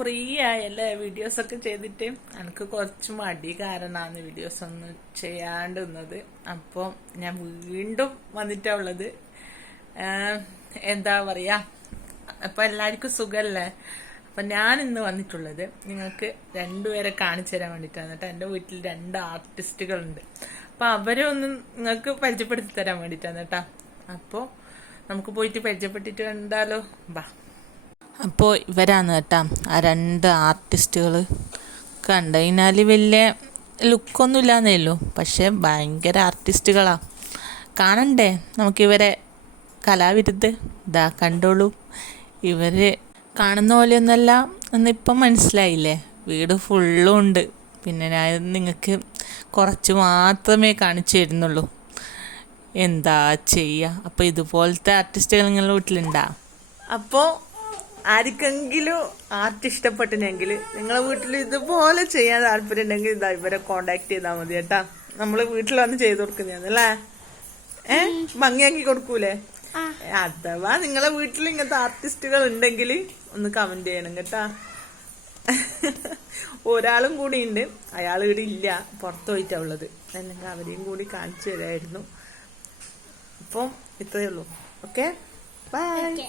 കുറേ വീഡിയോസ് ഒക്കെ ചെയ്തിട്ട്? എനിക്ക് കുറച്ച് മടി കാരണമാണ് വീഡിയോസ് ഒന്നും ചെയ്യാണ്ടുന്നത്. അപ്പോൾ ഞാൻ വീണ്ടും വന്നിട്ടാ ഉള്ളത്. എന്താ പറയുക അപ്പോൾ എല്ലാവർക്കും സുഖമല്ലേ അപ്പം ഞാൻ ഇന്ന് വന്നിട്ടുള്ളത് നിങ്ങൾക്ക് രണ്ടുപേരെ കാണിച്ചു തരാൻ വേണ്ടിയിട്ടാണ് കേട്ടോ. എന്റെ വീട്ടിൽ രണ്ട് ആർട്ടിസ്റ്റുകളുണ്ട്. അപ്പോൾ അവരെ ഒന്ന് നിങ്ങൾക്ക് പരിചയപ്പെടുത്തി തരാൻ വേണ്ടിയിട്ടാണ് കേട്ടോ. അപ്പോൾ നമുക്ക് പോയിട്ട് പരിചയപ്പെട്ടിട്ട് കണ്ടാലോ ബാ. അപ്പോൾ ഇവരാണ് കേട്ടോ ആ രണ്ട് ആർട്ടിസ്റ്റുകൾ കണ്ടു കഴിഞ്ഞാൽ വലിയ ലുക്കൊന്നും ഇല്ലാന്നേ ഉള്ളൂ പക്ഷെ ഭയങ്കര ആർട്ടിസ്റ്റുകളാണ് കാണണ്ടേ? നമുക്കിവരെ കലാവിരുദ്ധ് ഇതാ കണ്ടോളൂ. ഇവർ കാണുന്ന പോലെയൊന്നല്ല എന്നിപ്പം മനസ്സിലായില്ലേ? വീട് ഫുള്ളും ഉണ്ട്. പിന്നെ ഞാൻ നിങ്ങൾക്ക് കുറച്ച് മാത്രമേ കാണിച്ചു തരുന്നുള്ളൂ. എന്താ ചെയ്യുക അപ്പോൾ ഇതുപോലത്തെ ആർട്ടിസ്റ്റുകൾ നിങ്ങളുടെ വീട്ടിലുണ്ടാ? അപ്പോൾ ആർക്കെങ്കിലും ആർട്ട് ഇഷ്ടപ്പെട്ടിനെങ്കിൽ നിങ്ങളെ വീട്ടിൽ ഇതുപോലെ ചെയ്യാൻ താല്പര്യം ഉണ്ടെങ്കിൽ ഇതാ ഇവരെ കോണ്ടാക്ട് ചെയ്താൽ മതി കേട്ടാ. നമ്മൾ വീട്ടിൽ വന്ന് ചെയ്ത് കൊടുക്കുന്ന ഏ? ഭംഗിയാക്കി കൊടുക്കൂലേ? അഥവാ നിങ്ങളെ വീട്ടിൽ ഇങ്ങനത്തെ ആർട്ടിസ്റ്റുകൾ ഉണ്ടെങ്കിൽ ഒന്ന് കമന്റ് ചെയ്യണം കേട്ടാ. ഒരാളും കൂടി ഉണ്ട് അയാൾ ഇവിടെ ഇല്ല പുറത്തു പോയിട്ടാ ഉള്ളത്. അല്ലെങ്കിൽ അവരെയും കൂടി കാണിച്ചു തരായിരുന്നു. അപ്പം ഇത്രയേ ഉള്ളൂ. ഓക്കെ? ബൈ